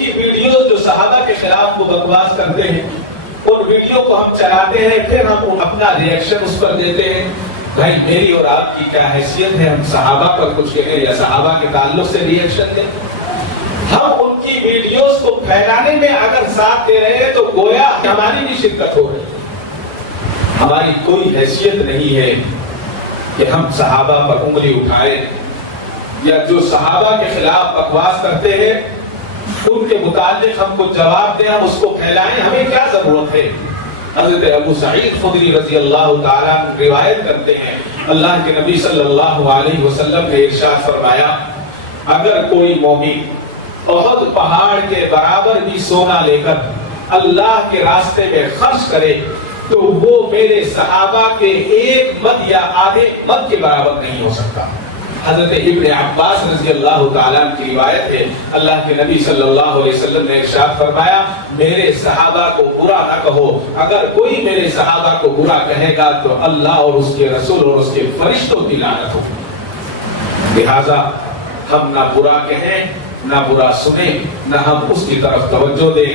کی ویڈیو جو صحابہ کے خلاف وہ بکواس کرتے ہیں، ان ویڈیو کو ہم چلاتے ہیں، پھر ہم اپنا ریئیکشن اس پر دیتے ہیں۔ بھائی میری اور آپ کی کیا حیثیت ہے ہم صحابہ پر کچھ کہیں یا صحابہ کے تعلق سے ریئیکشن دیں؟ ہم ان کی ویڈیوز کو پھیلانے میں اگر ساتھ دے رہے ہیں تو گویا ہماری بھی شرکت ہو رہی ہے۔ ہماری کوئی حیثیت نہیں ہے کہ ہم صحابہ پر انگلی اٹھائیں یا جو صحابہ کے خلاف بکواس کرتے ہیں ان کے متعلق ہم کو جواب دیں، ہم اس کو پھیلائیں، ہمیں کیا ضرورت ہے؟ حضرت ابو سعید خدری رضی اللہ تعالیٰ روایت کرتے ہیں، اللہ کے نبی صلی اللہ علیہ وسلم نے ارشاد فرمایا، اگر کوئی مومن احد پہاڑ کے برابر بھی سونا لے کر اللہ کے راستے میں خرچ کرے تو وہ میرے صحابہ کے ایک مد یا آدھے مد کے برابر نہیں ہو سکتا۔ حضرت ابن عباس رضی اللہ تعالیٰ کی روایت ہے، اللہ کے نبی صلی اللہ علیہ وسلم نے ارشاد فرمایا، میرے صحابہ کو برا نہ کہو، اگر کوئی میرے صحابہ کو برا کہے گا تو اللہ اور اس کے رسول اور اس کے فرشتوں کی لعنت ہو۔ لہذا ہم نہ برا کہیں، نہ برا سنیں، نہ ہم اس کی طرف توجہ دیں۔